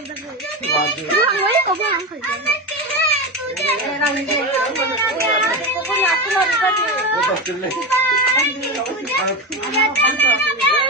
Hãy subscribe cho kênh Ghiền Mì Gõ để không bỏ lỡ những video hấp dẫn.